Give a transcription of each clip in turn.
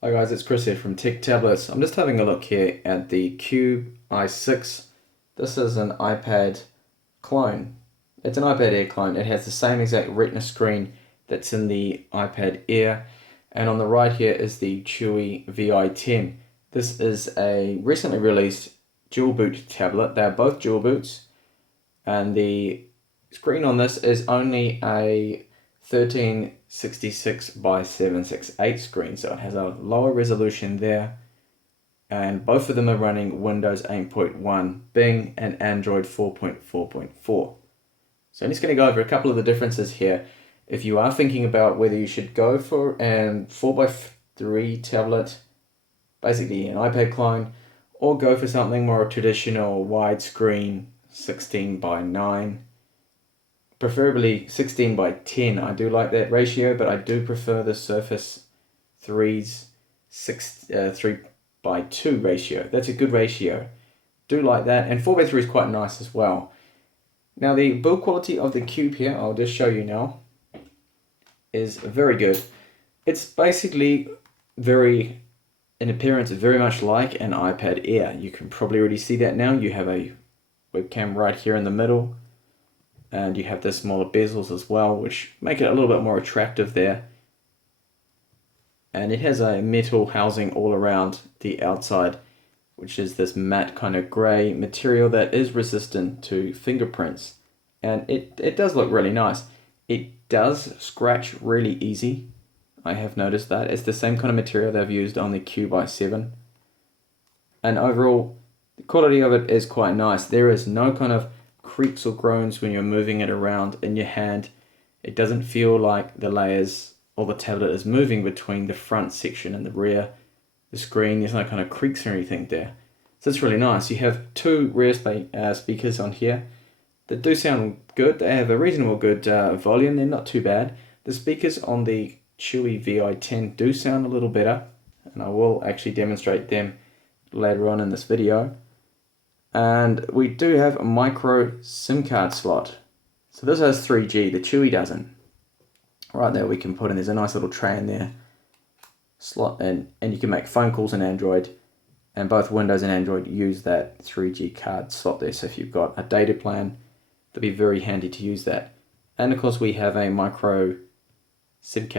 Hi guys, it's Chris here from Tech Tablets. I'm just having a look here at the Cube i6. This is an iPad clone. It's an iPad Air clone. It has the same exact Retina screen that's in the iPad Air. And on the right here is the Chewy Vi10. This is a recently released dual boot tablet. They're both dual boots. And the screen on this is only a 1366 by 768 screen, so it has a lower resolution there, and both of them are running Windows 8.1, Bing, and Android 4.4.4. So I'm just going to go over a couple of the differences here. If you are thinking about whether you should go for a 4x3 tablet, basically an iPad clone, or go for something more traditional widescreen 16 by 9, preferably 16 by 10. I do like that ratio, but I do prefer the Surface 3's 3 by 2 ratio. That's a good ratio. Do like that, and 4 by 3 is quite nice as well. Now the build quality of the Cube here, I'll just show you now, is very good. It's basically in appearance very much like an iPad Air. You can probably already see that now. You have a webcam right here in the middle, and you have the smaller bezels as well, which make it a little bit more attractive there. And it has a metal housing all around the outside, which is this matte kind of grey material that is resistant to fingerprints. And it does look really nice. It does scratch really easy. I have noticed that. It's the same kind of material they've used on the Cube i7. And overall, the quality of it is quite nice. There is no kind of creaks or groans when you're moving it around in your hand. It doesn't feel like the layers or the tablet is moving between the front section and the rear. The screen, there's no kind of creaks or anything there. So it's really nice. You have two rear speakers on here that do sound good. They have a reasonable good volume. They're not too bad. The speakers on the Chewy Vi10 do sound a little better, and I will actually demonstrate them later on in this video. And we do have a micro SIM card slot. So this has 3G, the Chewy doesn't. Right there we can put in, there's a nice little tray in there, slot in, and you can make phone calls in Android, and both Windows and Android use that 3G card slot there. So if you've got a data plan, it'll be very handy to use that. And of course we have a micro SD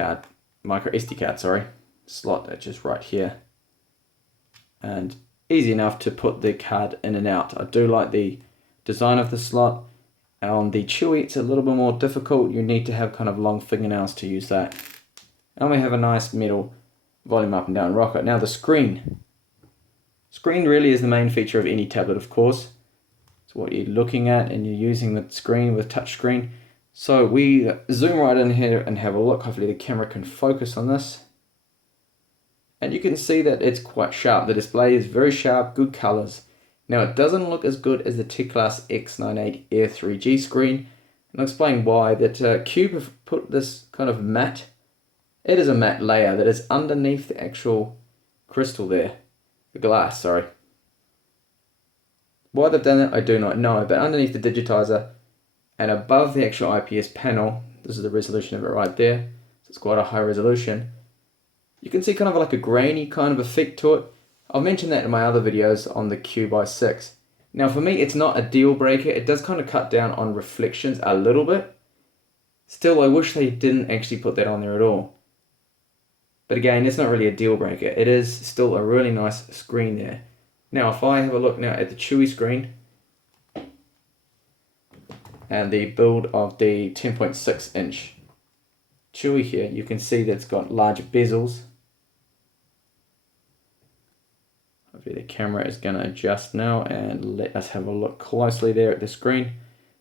card, slot that's just right here. And easy enough to put the card in and out. I do like the design of the slot. On the Chewy, it's a little bit more difficult. You need to have kind of long fingernails to use that. And we have a nice metal volume up and down rocker. Now the screen. Screen really is the main feature of any tablet, of course. It's what you're looking at, and you're using the screen with touch screen. So we zoom right in here and have a look. Hopefully the camera can focus on this. And you can see that it's quite sharp. The display is very sharp, good colors. Now it doesn't look as good as the Teclas X98 Air 3G screen. And I'll explain why. That Cube have put this kind of matte, it is a matte layer that is underneath the actual crystal there. The glass, sorry. Why they've done that, I do not know. But underneath the digitizer and above the actual IPS panel, this is the resolution of it right there. So it's quite a high resolution. You can see kind of like a grainy kind of effect to it. I've mentioned that in my other videos on the Cube i6. Now for me, it's not a deal breaker. It does kind of cut down on reflections a little bit. Still, I wish they didn't actually put that on there at all. But again, it's not really a deal breaker. It is still a really nice screen there. Now if I have a look now at the Chewy screen and the build of the 10.6 inch Chewy here, you can see that it's got large bezels. Hopefully the camera is going to adjust now and let us have a look closely there at the screen.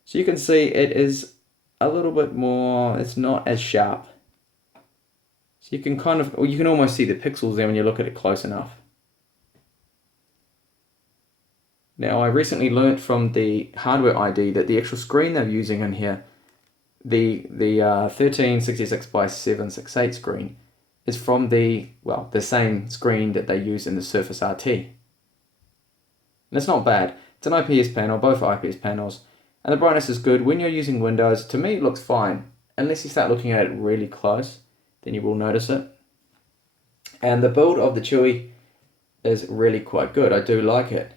So you can see it is a little bit more, it's not as sharp. So you can kind of, you can almost see the pixels there when you look at it close enough. Now I recently learnt from the Hardware ID that the actual screen they're using in here, the 1366 by 768 screen, is from the same screen that they use in the Surface RT. And it's not bad. It's an IPS panel, both IPS panels, and the brightness is good. When you're using Windows, to me it looks fine. Unless you start looking at it really close, then you will notice it. And the build of the Chewy is really quite good. I do like it.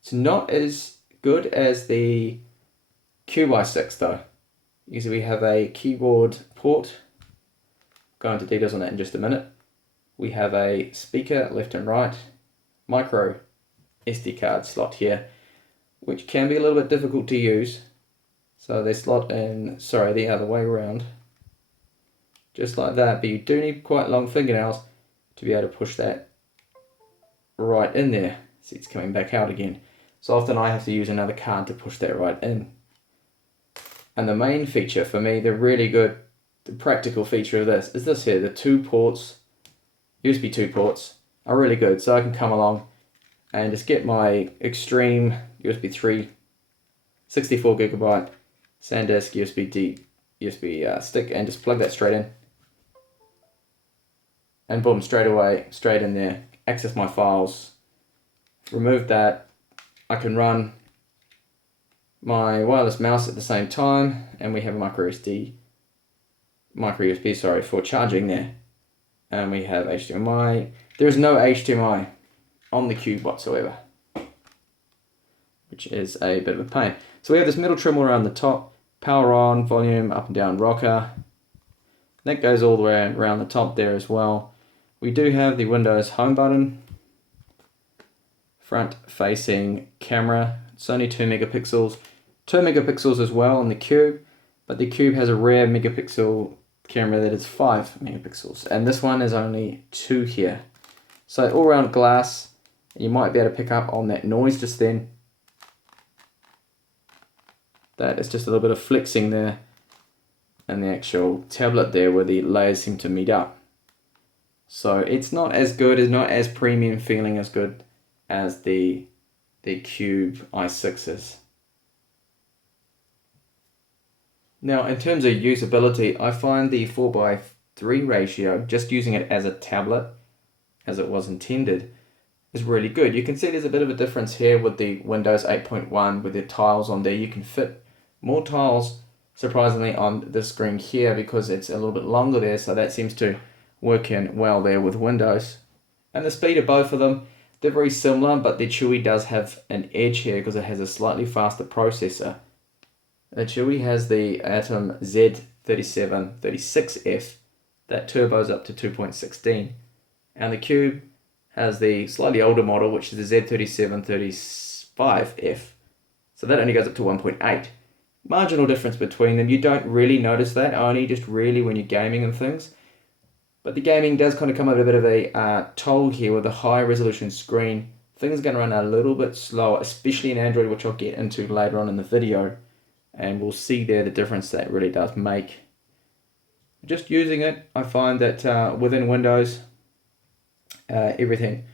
It's not as good as the Cube i6 though. You see we have a keyboard port. Go into details on that in just a minute. We have a speaker left and right, micro SD card slot here, which can be a little bit difficult to use. So they slot in, sorry, the other way around. Just like that, but you do need quite long fingernails to be able to push that right in there. See, it's coming back out again. So often I have to use another card to push that right in. And the main feature for me, the really good, the practical feature of this is this here, the 2 ports, USB 2 ports are really good. So I can come along and just get my Extreme USB 3 64GB SanDisk USB stick and just plug that straight in. And boom, straight away, straight in there, access my files, remove that. I can run my wireless mouse at the same time, and we have a micro USB for charging there. And we have HDMI. There is no HDMI on the Cube whatsoever, which is a bit of a pain. So we have this metal trim around the top, power on, volume, up and down rocker. That goes all the way around the top there as well. We do have the Windows home button, front facing camera. It's only 2 megapixels. 2 megapixels as well on the Cube, but the Cube has a rare megapixel camera that is 5 megapixels, and this one is only 2 here. So all around glass, you might be able to pick up on that noise just then. That is just a little bit of flexing there, and the actual tablet there where the layers seem to meet up. So it's not as good, it's not as premium feeling as good as the Cube i6 is. Now in terms of usability, I find the 4:3 ratio, just using it as a tablet, as it was intended, is really good. You can see there's a bit of a difference here with the Windows 8.1 with the tiles on there. You can fit more tiles, surprisingly, on the screen here because it's a little bit longer there, so that seems to work in well there with Windows. And the speed of both of them, they're very similar, but the Chewy does have an edge here because it has a slightly faster processor. The Chewy has the Atom Z3736F that turbos up to 2.16, and the Cube has the slightly older model, which is the Z3735F, so that only goes up to 1.8. Marginal difference between them. You don't really notice that, only just really when you're gaming and things. But the gaming does kind of come at a bit of a toll here with a high resolution screen. Things are going to run a little bit slower, especially in Android, which I'll get into later on in the video. And we'll see there the difference that really does make. Just using it, I find that within Windows, everything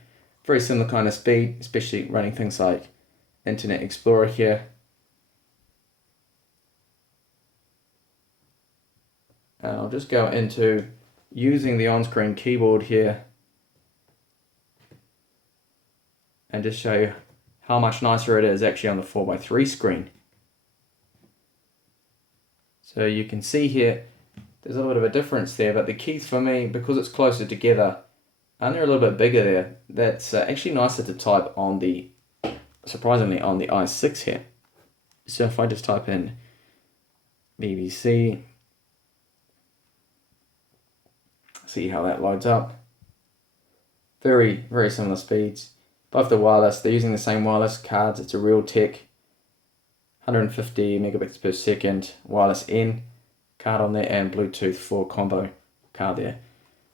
very similar kind of speed, especially running things like Internet Explorer here. And I'll just go into using the on-screen keyboard here and just show you how much nicer it is actually on the 4:3 screen. So you can see here there's a little bit of a difference there, but the keys for me, because it's closer together and they're a little bit bigger there, that's actually nicer to type on the, surprisingly, on the i6 here. So if I just type in BBC, see how that loads up. Very, very similar speeds. Both the wireless, they're using the same wireless cards. It's a Realtek 150 megabits per second wireless N card on there, and Bluetooth 4 combo card there.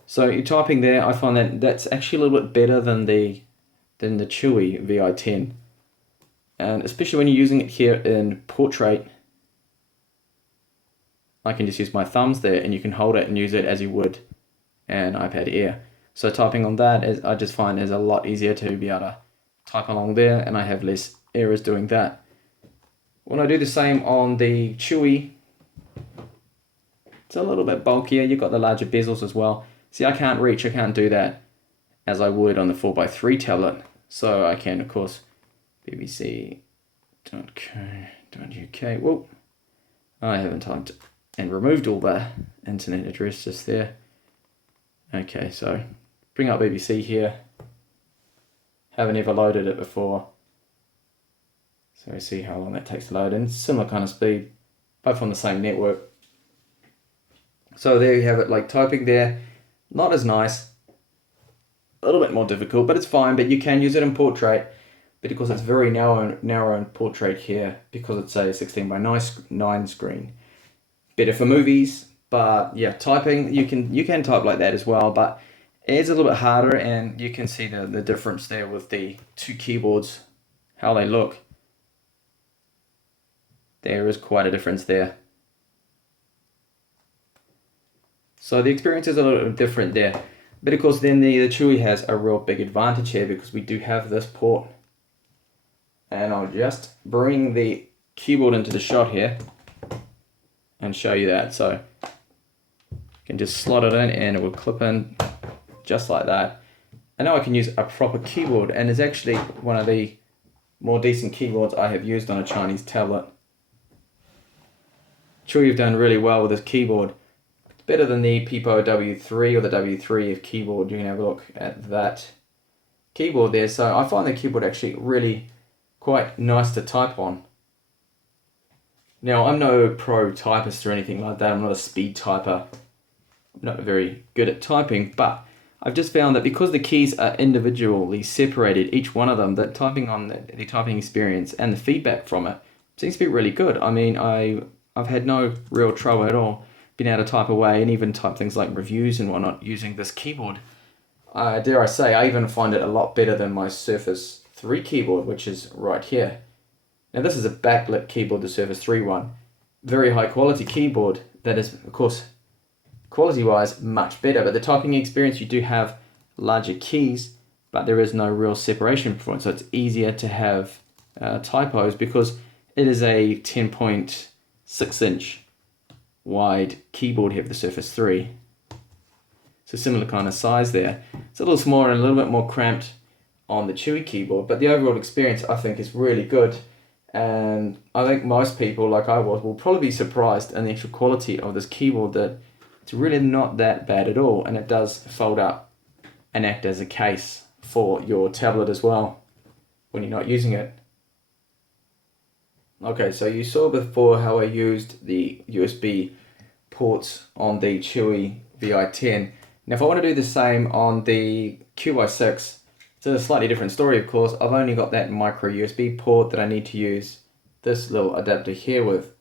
So you're typing there, I find that that's actually a little bit better than the Chewy VI10. And especially when you're using it here in portrait, I can just use my thumbs there and you can hold it and use it as you would an iPad Air. So typing on that is, I just find, is a lot easier to be able to type along there, and I have less errors doing that. When I do the same on the Chewy, it's a little bit bulkier. You've got the larger bezels as well. See, I can't do that as I would on the 4:3 tablet. So I can, of course, bbc.co.uk. Whoa, I haven't typed and removed all the internet address just there. Okay, so bring up BBC here. Haven't ever loaded it before. So we see how long that takes to load in. Similar kind of speed, both on the same network. So there you have it, like typing there, not as nice, a little bit more difficult, but it's fine. But you can use it in portrait, because it's very narrow in portrait here, because it's a 16 by 9 screen. Better for movies, but yeah, typing, you can type like that as well, but it's a little bit harder, and you can see the difference there with the two keyboards, how they look. There is quite a difference there. So the experience is a little bit different there. But of course then the Chewy has a real big advantage here, because we do have this port. And I'll just bring the keyboard into the shot here and show you that. So you can just slot it in and it will clip in just like that. And now I can use a proper keyboard, and it's actually one of the more decent keyboards I have used on a Chinese tablet. Chewy have done really well with this keyboard. It's better than the Pipo W3 or the W3 keyboard. You can have a look at that keyboard there. So I find the keyboard actually really quite nice to type on. Now, I'm no pro typist or anything like that. I'm not a speed typer. I'm not very good at typing, but I've just found that because the keys are individually separated, each one of them, that typing on the typing experience and the feedback from it seems to be really good. I mean, I've had no real trouble at all being able to type away, and even type things like reviews and whatnot using this keyboard. Dare I say, I even find it a lot better than my Surface 3 keyboard, which is right here. Now this is a backlit keyboard, the Surface 3 one. Very high quality keyboard that is, of course, quality-wise much better, but the typing experience, you do have larger keys, but there is no real separation from it, so it's easier to have typos, because it is a 10.6 inch wide keyboard here for the Surface 3. So similar kind of size there. It's a little smaller and a little bit more cramped on the Chewy keyboard, but the overall experience I think is really good. And I think most people, like I was, will probably be surprised in the actual quality of this keyboard, that it's really not that bad at all, and it does fold up and act as a case for your tablet as well when you're not using it. Okay, so you saw before how I used the USB ports on the Chewy Vi10. Now if I want to do the same on the Cube i6, it's a slightly different story, of course. I've only got that micro USB port that I need to use this little adapter here with.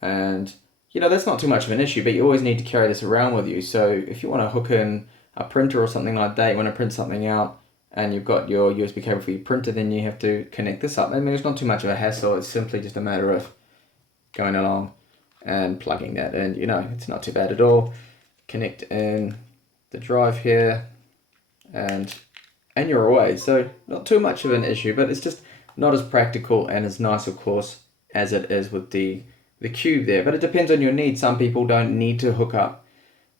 And, you know, that's not too much of an issue, but you always need to carry this around with you. So if you want to hook in a printer or something like that, you want to print something out, and you've got your USB cable for your printer, then you have to connect this up. I mean, it's not too much of a hassle. It's simply just a matter of going along and plugging that in. You know, it's not too bad at all. Connect in the drive here, and you're away. So not too much of an issue, but it's just not as practical and as nice, of course, as it is with the Cube there. But it depends on your needs. Some people don't need to hook up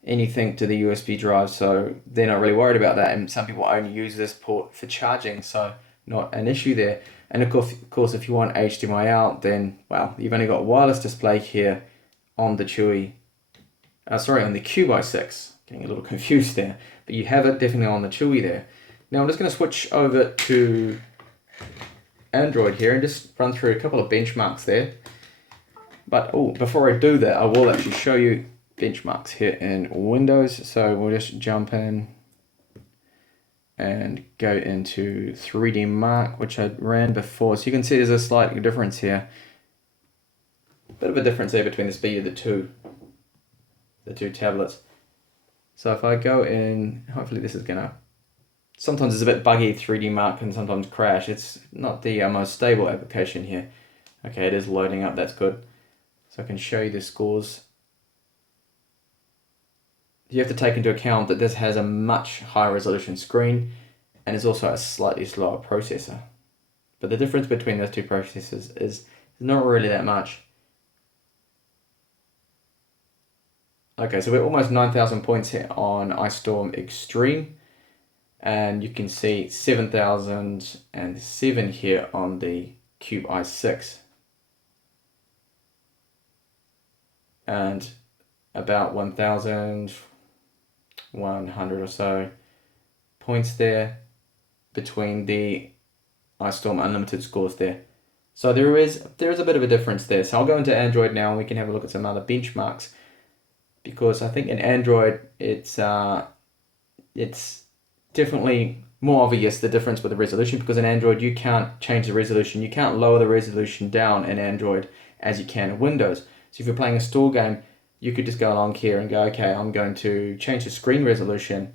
anything to the USB drive, so they're not really worried about that. And some people only use this port for charging, so not an issue there. And of course, if you want HDMI out, then, well, you've only got wireless display here on the Chewy, on the Cube i6. Getting a little confused there, but you have it definitely on the Chewy there. Now I'm just going to switch over to Android here and just run through a couple of benchmarks there. But before I do that, I will actually show you benchmarks here in Windows. So we'll just jump in and go into 3D Mark, which I ran before. So you can see there's a slight difference here. Bit of a difference there between the speed of the two tablets. So if I go in, hopefully this is gonna, sometimes it's a bit buggy, 3D Mark can sometimes crash. It's not the most stable application here. Okay, it is loading up, that's good. So I can show you the scores. You have to take into account that this has a much higher resolution screen, and it's also a slightly slower processor. But the difference between those two processors is not really that much. Okay, so we're almost 9,000 points here on Ice Storm Extreme, and you can see 7,007 here on the Cube i6, and about 1,100 or so points there between the Ice Storm Unlimited scores there. So there is a bit of a difference there. So I'll go into Android now and we can have a look at some other benchmarks, because I think in Android it's definitely more obvious the difference with the resolution, because in Android you can't change the resolution. You can't lower the resolution down in Android as you can in Windows. So if you're playing a store game, you could just go along here and go, okay, I'm going to change the screen resolution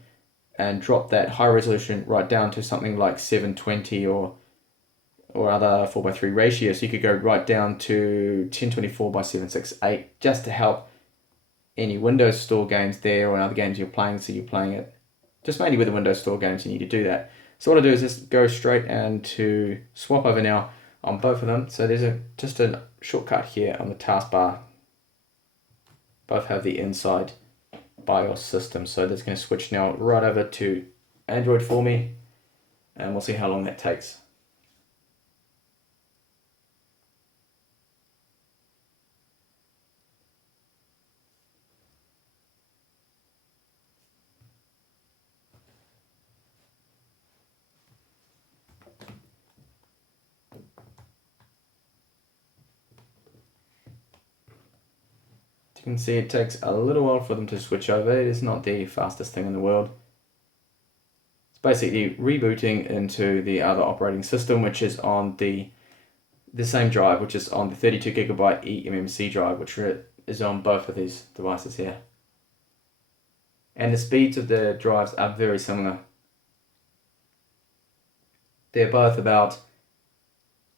and drop that high resolution right down to something like 720 or other 4:3 ratio. So you could go right down to 1024 by 768 just to help any Windows Store games there or other games you're playing. So you're playing it just mainly with the Windows Store games, you need to do that. So what I do is just go straight and to swap over now on both of them. So there's just a shortcut here on the taskbar. Both have the inside BIOS system. So that's going to switch now right over to Android for me, and we'll see how long that takes. You can see it takes a little while for them to switch over. It is not the fastest thing in the world. It's basically rebooting into the other operating system, which is on the same drive, which is on the 32GB eMMC drive, which is on both of these devices here. And the speeds of the drives are very similar. They're both about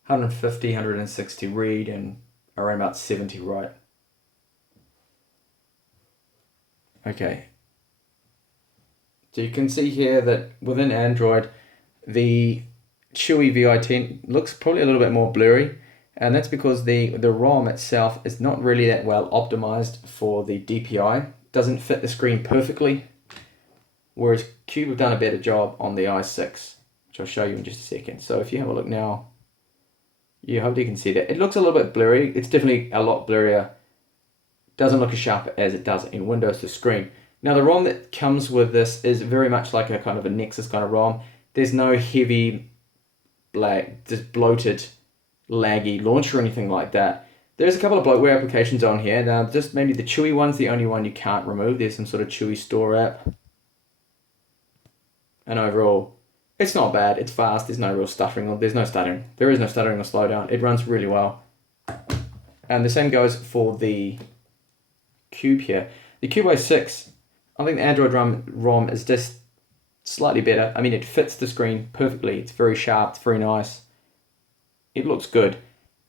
150, 160 read and around about 70 write. Okay, so you can see here that within Android, the Chewy Vi10 looks probably a little bit more blurry, and that's because the ROM itself is not really that well optimized for the DPI. Doesn't fit the screen perfectly, whereas Cube have done a better job on the i6, which I'll show you in just a second. So if you have a look now, you hope you can see that. It looks a little bit blurry. It's definitely a lot blurrier. Doesn't look as sharp as it does in Windows to screen. Now the ROM that comes with this is very much like a kind of a Nexus kind of ROM. There's no heavy, just bloated, laggy launcher or anything like that. There's a couple of bloatware applications on here. Now just maybe the Chewy one's the only one you can't remove. There's some sort of Chewy Store app. And overall, it's not bad. It's fast. There's no real stuttering. There's no stuttering. There is no stuttering or slowdown. It runs really well. And the same goes for the Cube here. The Cube O6, I think the Android ROM is just slightly better. I mean, it fits the screen perfectly. It's very sharp. It's very nice. It looks good.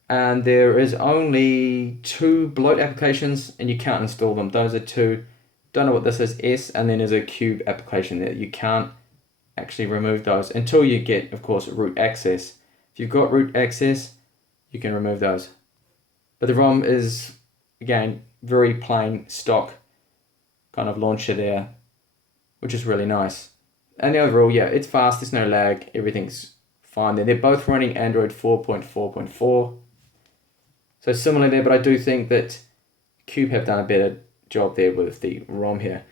And there is only 2 bloat applications, and you can't install them. Those are 2. Don't know what this is, S, and then there's a Cube application there. You can't actually remove those until you get, of course, root access. If you've got root access, you can remove those. But the ROM is, again, very plain stock kind of launcher there, which is really nice. And the overall, yeah, it's fast, there's no lag, everything's fine there. They're both running Android 4.4.4. So similar there, but I do think that Cube have done a better job there with the ROM here.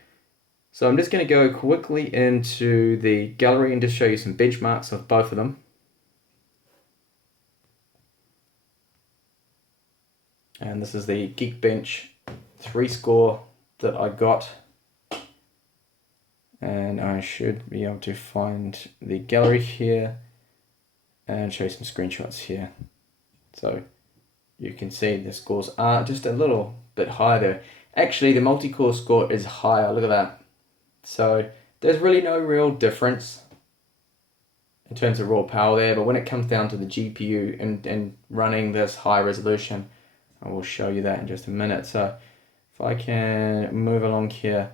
So I'm just going to go quickly into the gallery and just show you some benchmarks of both of them. And this is the Geekbench 3 score that I got, and I should be able to find the gallery here and show you some screenshots here. So you can see the scores are just a little bit higher there. Actually, the multi-core score is higher, look at that. So there's really no real difference in terms of raw power there, but when it comes down to the GPU and running this high resolution, I will show you that in just a minute. So if I can move along here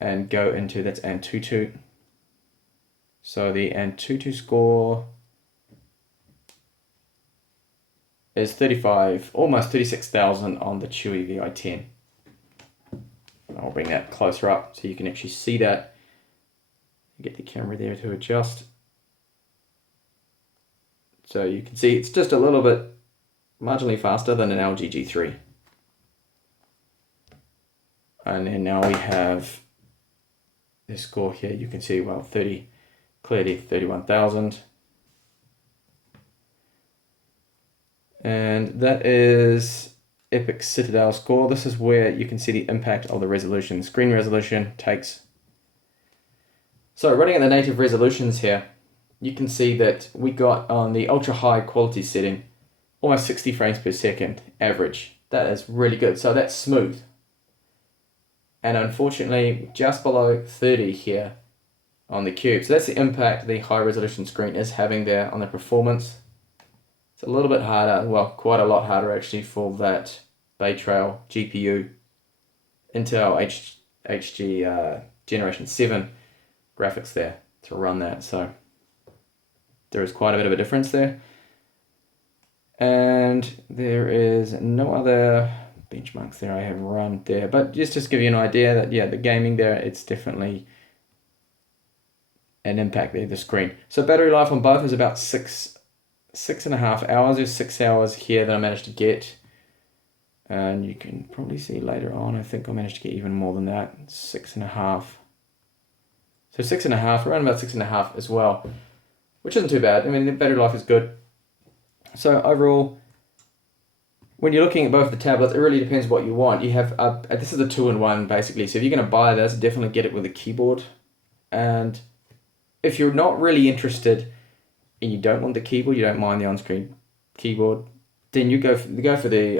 and go into that's Antutu. So the Antutu score is 35, almost 36,000 on the Chewy Vi10. I'll bring that closer up so you can actually see that. Get the camera there to adjust. So you can see it's just a little bit marginally faster than an LG G3. And then now we have this score here. You can see, well, 30 clearly 31,000. And that is Epic Citadel score. This is where you can see the impact of the resolution. Screen resolution takes. So running at the native resolutions here, you can see that we got on the ultra high quality setting almost 60 frames per second average. That is really good. So that's smooth. And unfortunately, just below 30 here on the cube. So that's the impact the high resolution screen is having there on the performance. It's a little bit harder, well, quite a lot harder actually for that Bay Trail GPU Intel HG Generation 7 graphics there to run that. So there is quite a bit of a difference there. And there is no other benchmarks there I have run there. But just to give you an idea that, yeah, the gaming there, it's definitely an impact there, the screen. So battery life on both is about 6.5 hours. There's 6 hours here that I managed to get. And you can probably see later on, I think I managed to get even more than that. 6.5. So 6.5, around about 6.5 as well, which isn't too bad. I mean, the battery life is good. So overall, when you're looking at both the tablets, it really depends what you want. You have, this is a 2-in-1 basically. So if you're going to buy this, definitely get it with a keyboard. And if you're not really interested and you don't want the keyboard, you don't mind the on-screen keyboard, then you go for the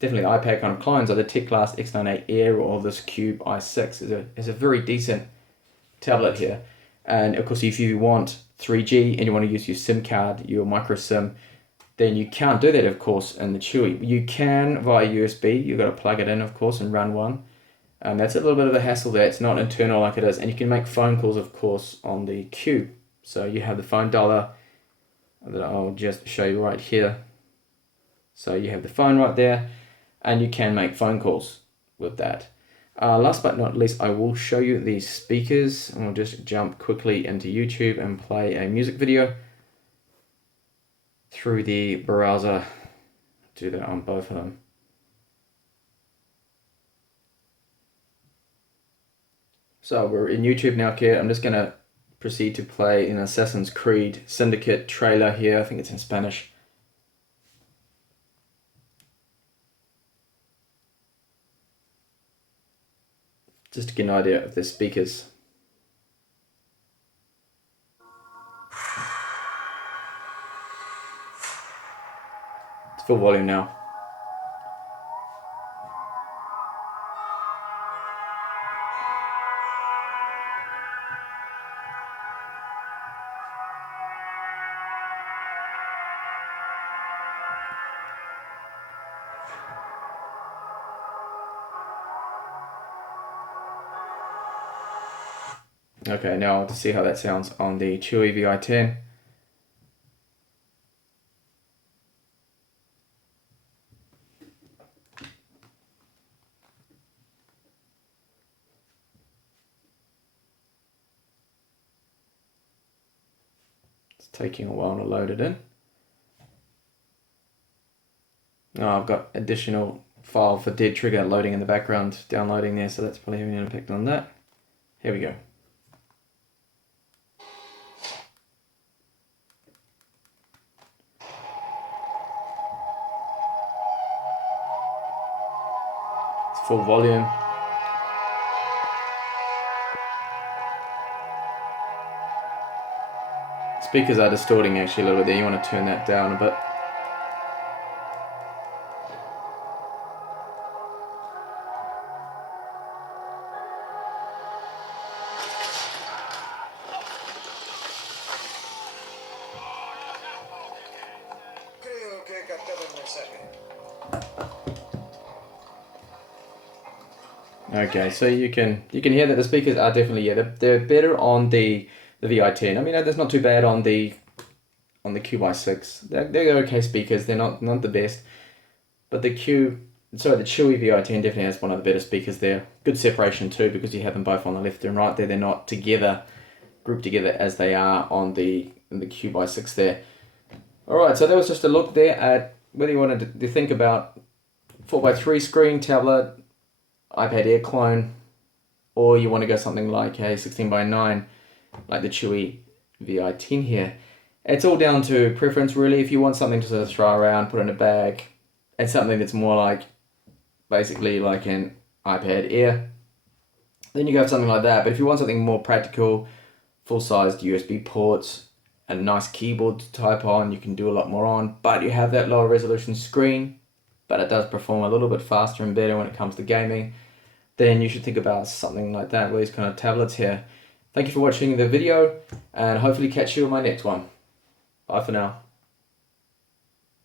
definitely the iPad kind of clones, or the Teclas X98 Air or this Cube i6 is a very decent tablet here. And of course, if you want 3G and you want to use your SIM card, your micro SIM, then you can't do that, of course, in the Chewy. You can via USB. You've got to plug it in, of course, and run one. That's a little bit of a hassle there. It's not internal like it is. And you can make phone calls, of course, on the Cube. So you have the phone dialer that I'll just show you right here. So you have the phone right there, and you can make phone calls with that. Last but not least, I will show you the speakers, and we'll just jump quickly into YouTube and play a music video through the browser. Do that on both of them. So we're in YouTube now, Kit. I'm just going to proceed to play an Assassin's Creed Syndicate trailer here. I think it's in Spanish. Just to get an idea of the speakers. It's full volume now. Okay, now to see how that sounds on the Chewy Vi10. It's taking a while to load it in. Now I've got additional file for Dead Trigger loading in the background, downloading there, so that's probably having an impact on that. Here we go. Full volume. Speakers are distorting actually a little bit there. You want to turn that down a bit. Okay, so you can hear that the speakers are definitely, yeah, they're better on the Vi10. I mean, that's not too bad on the Cube i6. They're okay speakers. They're not the best, but the Chewy Vi10 definitely has one of the better speakers there. Good separation too, because you have them both on the left and right there. They're not together, grouped together as they are on the Cube i6 there. All right, so that was just a look there at whether you wanted to think about 4x3 screen tablet, iPad Air clone, or you want to go something like a 16:9, like the Chewy VI10 here. It's all down to preference really. If you want something to sort of throw around, put in a bag, and something that's more like basically like an iPad Air, then you go for something like that. But if you want something more practical, full-sized USB ports, a nice keyboard to type on, you can do a lot more on, but you have that lower resolution screen, but it does perform a little bit faster and better when it comes to gaming, then you should think about something like that with these kind of tablets here. Thank you for watching the video, and hopefully catch you in my next one. Bye for now.